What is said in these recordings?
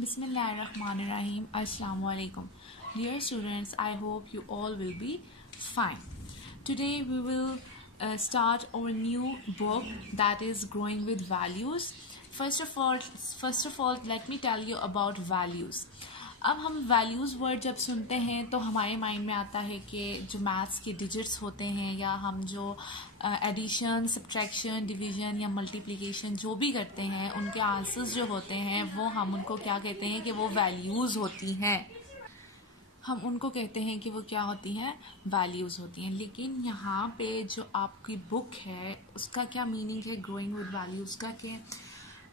Bismillahirrahmanirrahim. Assalamu alaikum. Dear students, I hope you all will be fine. Today we will start our new book that is Growing with Values. First of all, let me tell you about values. अब हम values word जब सुनते हैं तो हमारे mind में आता है कि जो मैथ्स के डिजिट्स होते हैं या हम जो एडिशन, सब्ट्रैक्शन, डिवीज़न या मल्टीप्लिकेशन जो भी करते हैं उनके आंसर्स जो होते हैं वो हम उनको क्या कहते हैं कि वो वैल्यूज़ होती हैं। हम उनको कहते हैं कि वो क्या होती हैं, वैल्यूज़ होती हैं। लेकिन यहाँ पे जो आपकी बुक है उसका क्या मीनिंग है ग्रोइंग विद वैल्यूज़ का, कि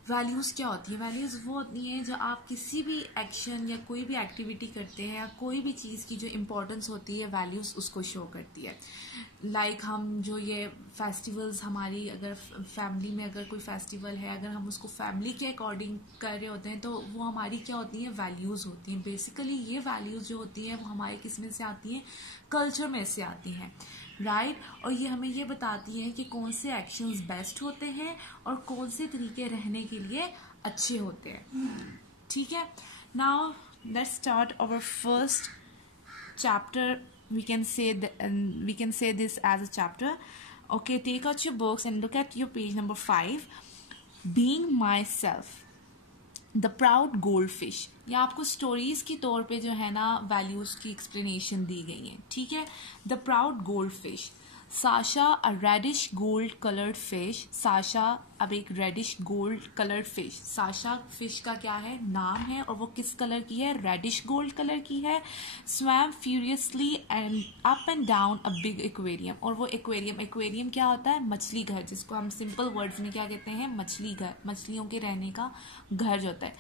वैल्यूज़ क्या होती है। वैल्यूज़ वो होती हैं जो आप किसी भी एक्शन या कोई भी एक्टिविटी करते हैं या कोई भी चीज़ की जो इम्पोर्टेंस होती है वैल्यूज़ उसको शो करती है। लाइक हम जो ये फेस्टिवल्स हमारी अगर फैमिली में अगर कोई फेस्टिवल है, अगर हम उसको फैमिली के अकॉर्डिंग कर रहे होते हैं तो वो हमारी क्या होती हैं, वैल्यूज़ होती हैं। बेसिकली ये वैल्यूज़ जो होती हैं वो हमारे किस में से आती हैं, कल्चर में से आती हैं, राइट। और ये हमें ये बताती है कि कौन से एक्शंस बेस्ट होते हैं और कौन से तरीके रहने के लिए अच्छे होते हैं। ठीक है, now let's start our first chapter. We can say this as a chapter. Okay, take out your books and look at your page number 5. Being myself. The proud gold fish. या आपको स्टोरीज के तौर पे जो है ना values की explanation दी गई है. ठीक है, the proud gold fish. Sasha a reddish gold coloured fish. Sasha अब एक reddish gold coloured fish. Sasha fish का क्या है, नाम है, और वो किस कलर की है, रेडिश गोल्ड कलर की है. Swum furiously and up and down a big aquarium. और वो एक्वेरियम क्या होता है, मछली घर, जिसको हम सिंपल वर्ड्स में क्या कहते हैं, मछली घर, मछलियों के रहने का घर जो होता है.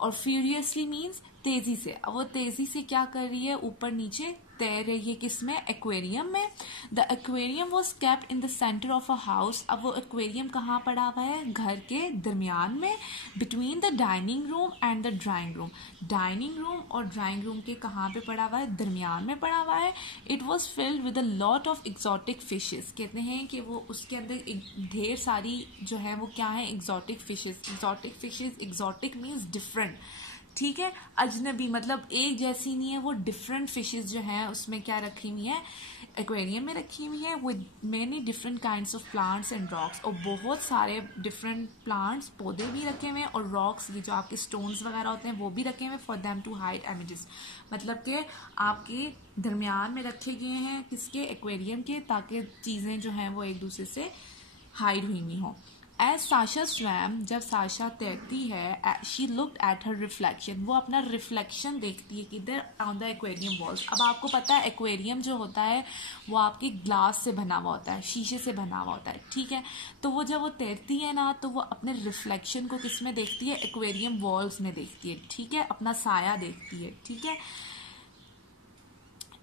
और फ्यूरियसली मीन्स तेजी से. अब वो तेजी से क्या कर रही है, ऊपर नीचे तैर रही है. किसमें, एक्वेरियम में. The aquarium was kept in the centre of a house. अब वो एक्वेरियम कहाँ पड़ा हुआ है, घर के दरमियान में. Between the dining room and the drawing room. Dining room और ड्राइंग रूम के कहाँ पे पड़ा हुआ है, दरमियान में पड़ा हुआ है. It was filled with a lot of exotic fishes. कहते हैं कि वो उसके अंदर ढेर सारी जो है वो क्या है, exotic fishes. Exotic fishes, exotic means different. ठीक है, अजनबी, मतलब एक जैसी नहीं है, वो डिफरेंट फिशेस जो हैं उसमें क्या रखी हुई है, एक्वेरियम में रखी हुई है. With many different kinds of plants and rocks. और बहुत सारे डिफरेंट प्लांट्स, पौधे भी रखे हुए हैं, और रॉक्स, ये जो आपके स्टोन्स वगैरह होते हैं वो भी रखे हुए हैं. For them to hide images, मतलब कि आपके दरमियान में रखे गए हैं किसके, एक्वेरियम के, ताकि चीज़ें जो हैं वो एक दूसरे से हाइड हुई हुई हों. एज साशा स्वैम, जब साशा तैरती है, she looked at her reflection. वो अपना रिफ्लेक्शन देखती है किधर, ऑन द एक्वेरियम वॉल्स. अब आपको पता है एक्वेरियम जो होता है वो आपके ग्लास से बना हुआ होता है, शीशे से बना हुआ होता है. ठीक है, तो वो जब वो तैरती है ना तो वो अपने रिफ्लेक्शन को किस में देखती है, एक्वेरियम वॉल्स में देखती है. ठीक है, अपना साया देखती है. ठीक है.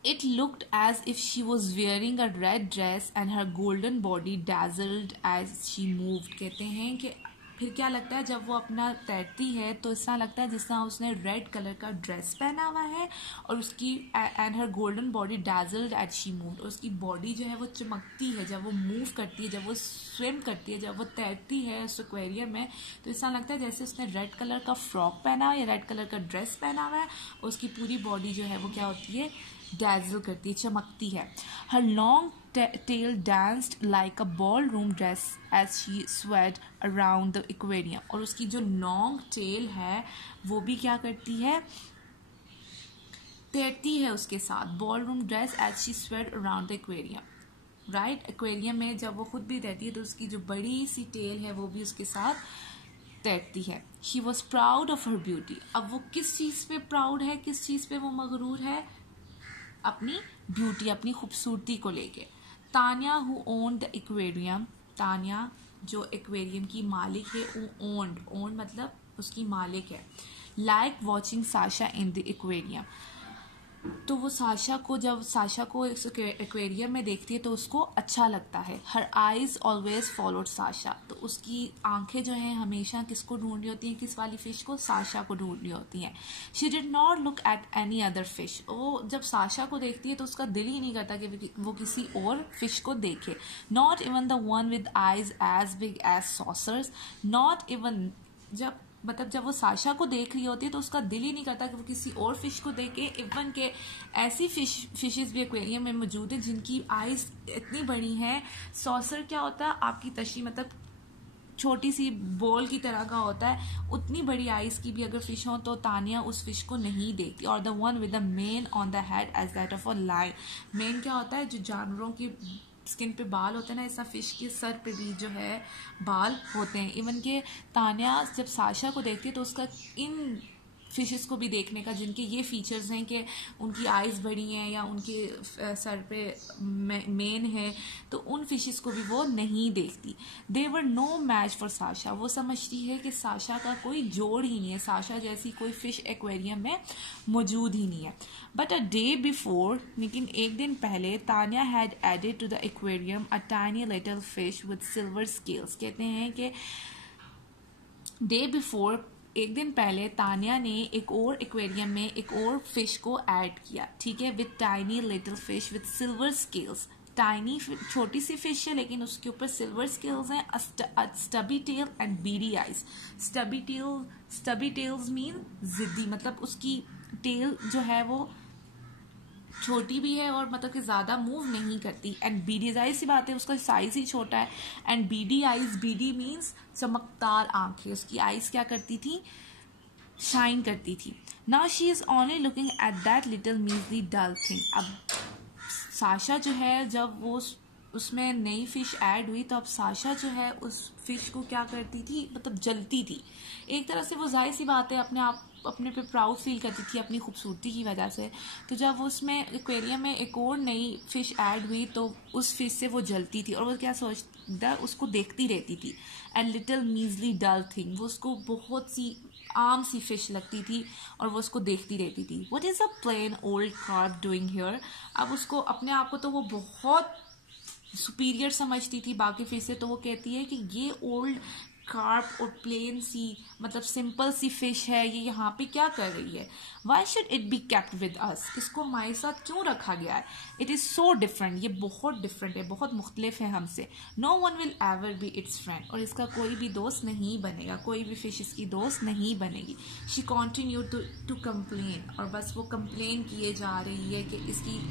It looked as if she was wearing a red dress and her golden body dazzled as she moved. कहते हैं कि फिर क्या लगता है, जब वो अपना तैरती है तो इस तरह लगता है जिस तरह उसने रेड कलर का ड्रेस पहना हुआ है, और उसकी and her golden body dazzled as she moved. और उसकी बॉडी जो है वो चमकती है जब वो मूव करती है, जब वो स्विम करती है, जब वो तैरती है उस एक्वेरियम में, तो इस तरह लगता है जैसे उसने रेड कलर का फ्रॉक पहना हुआ है या रेड कलर का ड्रेस पहना हुआ है, और उसकी पूरी बॉडी जो है वो क्या होती है, डैज़ल करती है, चमकती है. Her long tail danced like a ball room dress as she swayed around the aquarium. और उसकी जो लॉन्ग टेल है वो भी क्या करती है, तैरती है उसके साथ. Ball room dress as she swayed around the aquarium, right. Aquarium में जब वो खुद भी तैरती है तो उसकी जो बड़ी सी टेल है वो भी उसके साथ तैरती है. She was proud of her beauty. अब वो किस चीज़ पे प्राउड है, किस चीज़ पे वो मगरूर है, अपनी ब्यूटी, अपनी खूबसूरती को लेके. Tania who owned the aquarium. Tania जो एक्वेरियम की मालिक है, ओन्ड मतलब उसकी मालिक है. Like watching Sasha in the aquarium. तो वो साशा को, जब साशा को एक्वेरियम में देखती है तो उसको अच्छा लगता है. Her eyes always followed Sasha. तो उसकी आंखें जो हैं हमेशा किसको ढूंढ रही होती हैं, किस वाली फिश को, साशा को ढूंढ रही होती हैं. She did not look at any other fish. वो जब साशा को देखती है तो उसका दिल ही नहीं करता कि वो किसी और फिश को देखे. Not even the one with eyes as big as saucers. Not even, जब मतलब जब वो साशा को देख रही होती है तो उसका दिल ही नहीं करता कि वो किसी और फिश को देखे। इवन के ऐसी फिशेस भी एक्वेरियम में मौजूद है जिनकी आइज इतनी बड़ी हैं। सॉसर क्या होता है, आपकी तशरी मतलब छोटी सी बॉल की तरह का होता है, उतनी बड़ी आइज की भी अगर फिश हो तो तानिया उस फिश को नहीं देखती। और the one with the mane on the head as that of a lion. Mane क्या होता है, जो जानवरों की स्किन पे बाल होते हैं ना, ऐसा फिश के सर पे भी जो है बाल होते हैं। इवन के तानिया जब साशा को देखती है तो उसका इन फिशेस को भी देखने का जिनके ये फीचर्स हैं कि उनकी आइज़ बड़ी हैं या उनके सर पे मेन है, तो उन फिशेस को भी वो नहीं देखती। They were no match for Sasha. वो समझती है कि साशा का कोई जोड़ ही नहीं है, साशा जैसी कोई फिश एक्वेरियम में मौजूद ही नहीं है। बट अ डे बिफोर, लेकिन एक दिन पहले, Tania had added to the aquarium a tiny little fish with silver scales. कहते हैं कि डे बिफोर, एक दिन पहले, तानिया ने एक और एक्वेरियम में एक और फिश को ऐड किया, ठीक है, with tiny little fish with silver scales. Tiny छोटी सी फिश है लेकिन उसके ऊपर सिल्वर स्केल्स हैं। Stubby tail and beady eyes. Stubby tails mean जिद्दी, मतलब उसकी टेल जो है वो छोटी भी है और मतलब कि ज़्यादा मूव नहीं करती। एंड बीडी, जाहिर सी बात है उसका साइज ही छोटा है। And beady eyes, beady means चमकदार आंखें। उसकी आइज क्या करती थी, शाइन करती थी। Now she is only looking at that little measly dull thing. अब साशा जो है, जब वो उसमें नई फिश ऐड हुई तो अब साशा जो है उस फिश को क्या करती थी, मतलब जलती थी। एक तरह से वो जाहिर सी बात है अपने पे प्राउड फील करती थी अपनी खूबसूरती की वजह से। तो जब वो उसमें एक्वेरियम में एक और नई फिश ऐड हुई तो उस फिश से वो जलती थी और वो क्या सोचता, उसको देखती रहती थी। And little measly dull thing, वो उसको बहुत सी आम सी फिश लगती थी और वो उसको देखती रहती थी। What is a plain old carp doing here. अब उसको अपने आप को तो वो बहुत सुपीरियर समझती थी बाकी फिश से, तो वो कहती है कि ये ओल्ड कार्प और प्लेन सी मतलब सिंपल सी फिश है, ये यहाँ पे क्या कर रही है। Why should it be kept with us, इसको हमारे साथ क्यों रखा गया है। इट इज़ सो डिफरेंट, ये बहुत डिफरेंट है, बहुत मुख्तलिफ है हमसे। No one will ever be its friend, और इसका कोई भी दोस्त नहीं बनेगा, कोई भी फिश इसकी दोस्त नहीं बनेगी। शी कॉन्टिन्यू टू कंप्लेन, और बस वो कंप्लेन किए जा रही है कि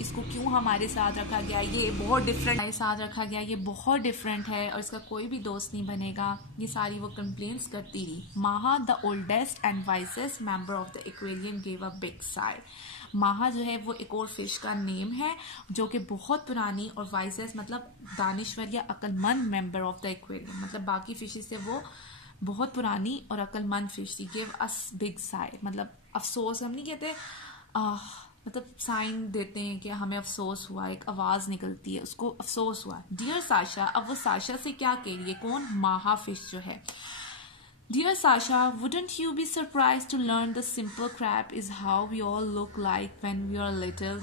इसको क्यों हमारे साथ रखा गया, ये बहुत डिफरेंट हमारे साथ रखा गया, ये बहुत डिफरेंट है और इसका कोई भी दोस्त नहीं बनेगा। ये सारी वो कंप्लेंट्स करती रही। Maha, the oldest and wisest member of the aquarium, gave a big sigh. Maha जो है वो एक और फिश का नेम है जो कि बहुत पुरानी और वाइसेस्ट मतलब दानिश्वर या अक्लमंद मेंबर ऑफ द एक्वेरियम, मतलब बाकी फिशेस से वो बहुत पुरानी और अक्लमंद फिश थी। गिव अस बिग साइ, मतलब अफसोस, हम नहीं कहते मतलब साइन देते हैं कि हमें अफसोस हुआ, एक आवाज़ निकलती है, उसको अफसोस हुआ। डियर साशा, अब वो साशा से क्या कह रही है, कौन, माहा फिश जो है। Dear Sasha, wouldn't you be surprised to learn the simple crab is how we all look like when we are little?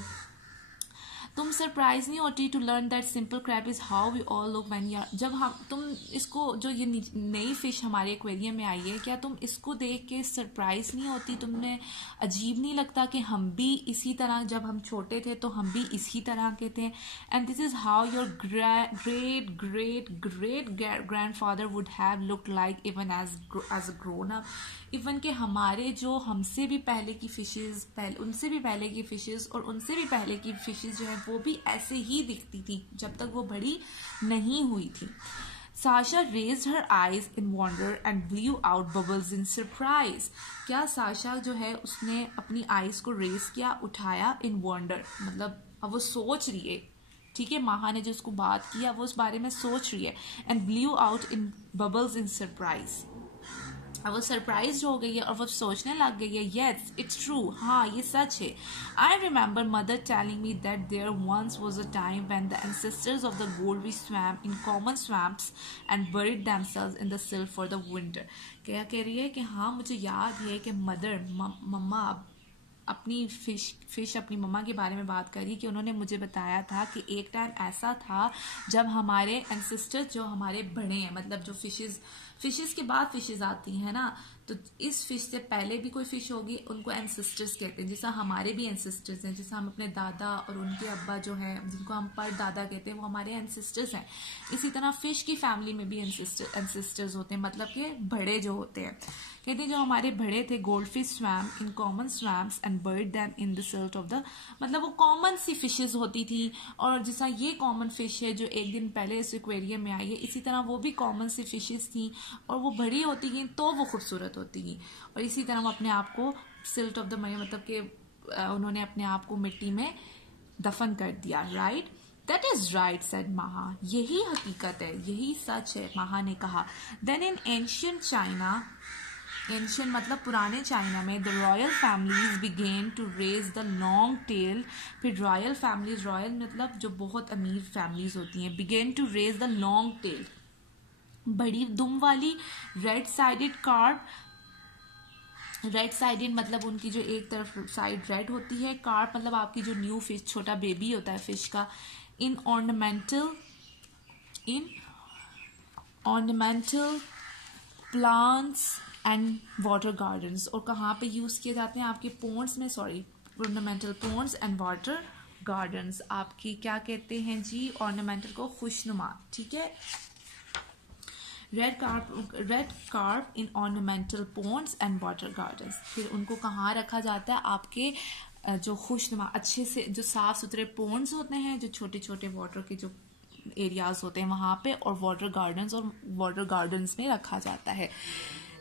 तुम सरप्राइज नहीं होती to learn that simple crab is how we all look when we are. जब हम तुम इसको, जो ये नई फिश हमारे एक्वेरियम में आई है, क्या तुम इसको देख के सरप्राइज नहीं होती, तुमने अजीब नहीं लगता कि हम भी इसी तरह, जब हम छोटे थे तो हम भी इसी तरह के थे। And this is how your great great great grandfather would have looked like even as a grown up. Even के हमारे जो हमसे भी पहले की फिशेज, उनसे भी पहले की फिशेज और उनसे भी पहले की फिशेज जो है वो भी ऐसे ही दिखती थी जब तक वो बड़ी नहीं हुई थी। Sasha raised her eyes in wonder and blew out bubbles in surprise. क्या साशा जो है उसने अपनी आईज को रेज किया, उठाया, in wonder, मतलब अब वो सोच रही है, ठीक है, माहा ने जो उसको बात किया वो उस बारे में सोच रही है। and blew out in bubbles in surprise, अब वो सरप्राइज हो गई है और वो सोचने लग गई है, येस इट्स ट्रू, हाँ ये सच है। I remember mother telling me that there once was a time when the ancestors of the gold swam in common swamps and buried themselves in the silt for the winter. क्या कह रही है कि हाँ मुझे याद है कि मदर, मम्मा अपनी फिश अपनी मम्मा के बारे में बात करी कि उन्होंने मुझे बताया था कि एक टाइम ऐसा था जब हमारे एंसेस्टर्स, जो हमारे बड़े हैं, मतलब जो फिशेस के बाद फिशेस आती हैं ना, तो इस फिश से पहले भी कोई फिश होगी, उनको एंसेस्टर्स कहते हैं। जैसा हमारे भी एंसेस्टर्स हैं, जैसा हम अपने दादा और उनके अब्बा जो हैं, जिनको हम परदादा कहते हैं, वो हमारे एंसेस्टर्स हैं। इसी तरह फिश की फैमिली में भी एंसेस्टर्स होते हैं, मतलब कि बड़े जो होते हैं। कहते हैं जो हमारे बड़े थे, gold fish swum in common swamps and bird them in the silt of the, मतलब वो कॉमन सी फिशेज होती थी, और जैसा ये कॉमन फिश है जो एक दिन पहले इस एक्वेरियम में आई है, इसी तरह वो भी कॉमन सी फिशेज थी, और वो बड़ी होती गई तो वो खूबसूरत होती गई। और इसी तरह वो अपने आप को सिल्ट ऑफ द मरी, मतलब कि उन्होंने अपने आप को मिट्टी में दफन कर दिया। Right, that is right said महा, यही हकीकत है, यही सच है, महा ने कहा। Then in ancient China, ancient मतलब पुराने चाइना में, the royal families began to raise the long tail, फिर रॉयल फैमिलीज, रॉयल मतलब जो बहुत अमीर फैमिलीज होती हैं, began to raise the long tail, बड़ी दुम वाली red sided carp, red sided मतलब उनकी जो एक तरफ साइड रेड होती है, कार्प मतलब आपकी जो न्यू फिश, छोटा बेबी होता है फिश का, in ornamental plants and water gardens, और कहाँ पे यूज किए जाते हैं आपके पोन्ड्स में, sorry ornamental ponds and water gardens, आपकी क्या कहते हैं जी, ऑर्नामेंटल को खुशनुमा, ठीक है। Red carp in ornamental ponds and water gardens, फिर उनको कहाँ रखा जाता है, आपके जो खुशनुमा अच्छे से जो साफ सुथरे पोन्ड्स होते हैं, जो छोटे छोटे वाटर के जो एरियाज होते हैं वहां पे, और वाटर गार्डन्स में रखा जाता है।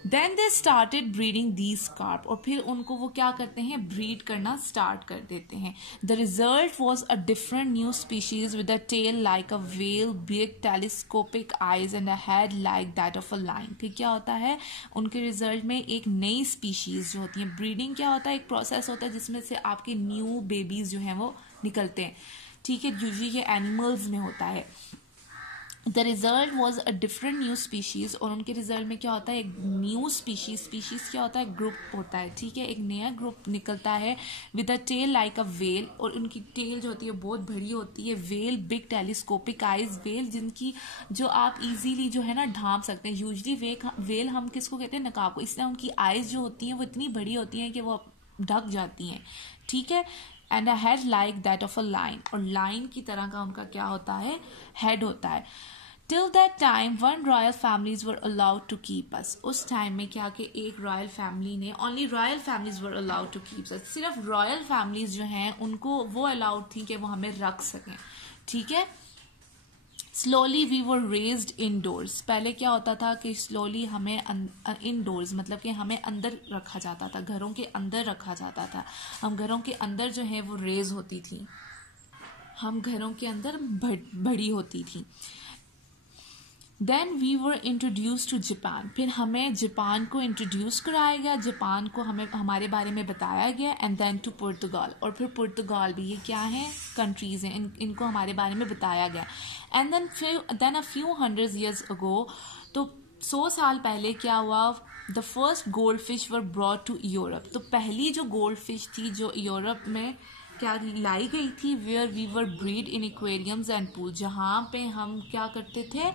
Then they started breeding these carp, और फिर उनको वो क्या करते हैं, ब्रीड करना स्टार्ट कर देते हैं। The result was a different new species with a tail like a whale, big telescopic eyes and a head like that of a lion. फिर क्या होता है, उनके रिजल्ट में एक नई स्पीशीज जो होती है, ब्रीडिंग क्या होता है, एक प्रोसेस होता है जिसमें से आपके न्यू बेबीज जो हैं वो निकलते हैं, ठीक है, यूजुअली ये एनिमल्स में होता है। The result was a different new species, और उनके रिजल्ट में क्या होता है, एक न्यू स्पीशीज क्या होता है, ग्रुप होता है, ठीक है, एक नया ग्रुप निकलता है, with a tail like a whale, और उनकी टेल जो होती है बहुत बड़ी होती है, well big telescopic eyes, well जिनकी जो आप इजीली जो है ना ढांप सकते हैं, यूजली वेल हम किसको कहते हैं, नकाब को, इसलिए उनकी आइज जो होती हैं वो इतनी बड़ी होती हैं कि वो ढक जाती हैं, ठीक है। And a head like that of a line, और लाइन की तरह का उनका क्या होता है, हेड होता है। Till that time one royal families were allowed to keep us, उस टाइम में क्या कि एक रॉयल फैमिली ने, only royal families were allowed to keep us, सिर्फ रॉयल फैमिलीज जो हैं उनको वो अलाउड थी कि वो हमें रख सकें, ठीक है। Slowly we were raised indoors, पहले क्या होता था कि स्लोली हमें इनडोर्स मतलब कि हमें अंदर रखा जाता था, घरों के अंदर रखा जाता था, हम घरों के अंदर जो है वो रेज होती थी, हम घरों के अंदर बड़ी होती थी। Then we were introduce to Japan, फिर हमें जापान को इंट्रोड्यूस कराया गया, जापान को हमें हमारे बारे में बताया गया, एंड देन टू पुर्तगाल, और फिर पुर्तगाल भी, ये क्या है, कंट्रीज हैं, इनको हमारे बारे में बताया गया। And then a few hundred years ago, तो 100 साल पहले क्या हुआ, the first gold fish were brought to Europe, तो पहली जो गोल्ड फिश थी जो यूरोप में क्या लाई गई थी, where we were breed in aquariums and pool, जहाँ पे हम क्या करते थे,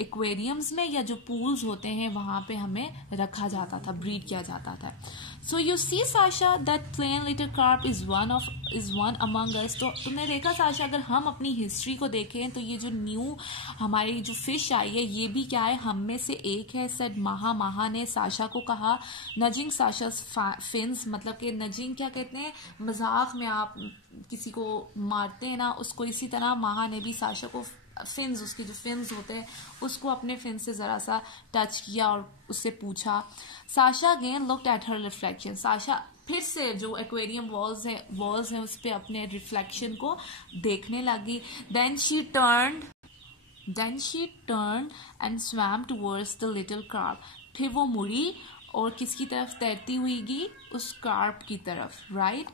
एक्वेरियम्स में या जो पूल्स होते हैं वहाँ पे हमें रखा जाता था, ब्रीड किया जाता था। So you see Sasha that plain little carp is one among us, तो तुमने देखा साशा, अगर हम अपनी हिस्ट्री को देखें तो ये जो न्यू हमारी जो फिश आई है ये भी क्या है, हम में से एक है, सेड महा ने साशा को कहा। नजिंग साशास फिन्स, मतलब कि नजिंग क्या कहते हैं, मजाक में आप किसी को मारते हैं ना, उसको इसी तरह महा ने भी साशा को फिन्स, उसके जो फिन्स होते हैं उसको अपने फिन से जरा सा टच किया और उससे पूछा। Sasha again looked at her reflection, Sasha फिर से जो एक्वेरियम वॉल्स हैं उस पर अपने रिफ्लेक्शन को देखने लगी। Then she turn and swam towards the little carp, फिर वो मुड़ी और किसकी तरफ तैरती हुई गई, उस कार्प की तरफ, राइट,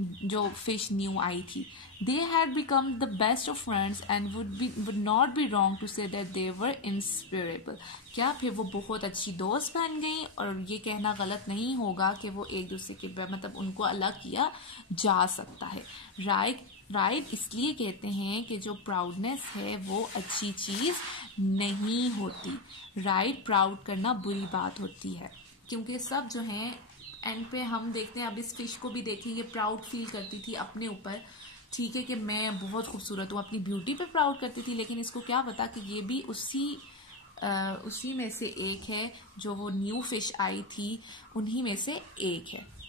जो फिश न्यू आई थी। They had become the best of friends and would not be wrong to say that they were inseparable, क्या फिर वो बहुत अच्छी दोस्त बन गई, और ये कहना गलत नहीं होगा कि वो एक दूसरे के मतलब उनको अलग किया जा सकता है, राइट, इसलिए कहते हैं कि जो प्राउडनेस है वो अच्छी चीज नहीं होती, राइट, प्राउड करना बुरी बात होती है, क्योंकि सब जो है एंड पे हम देखते हैं, अब इस फिश को भी देखेंगे, प्राउड फील करती थी अपने ऊपर, ठीक है, कि मैं बहुत खूबसूरत हूँ, अपनी ब्यूटी पे प्राउड करती थी, लेकिन इसको क्या पता कि ये भी उसी उसी में से एक है, जो वो न्यू फिश आई थी उन्हीं में से एक है।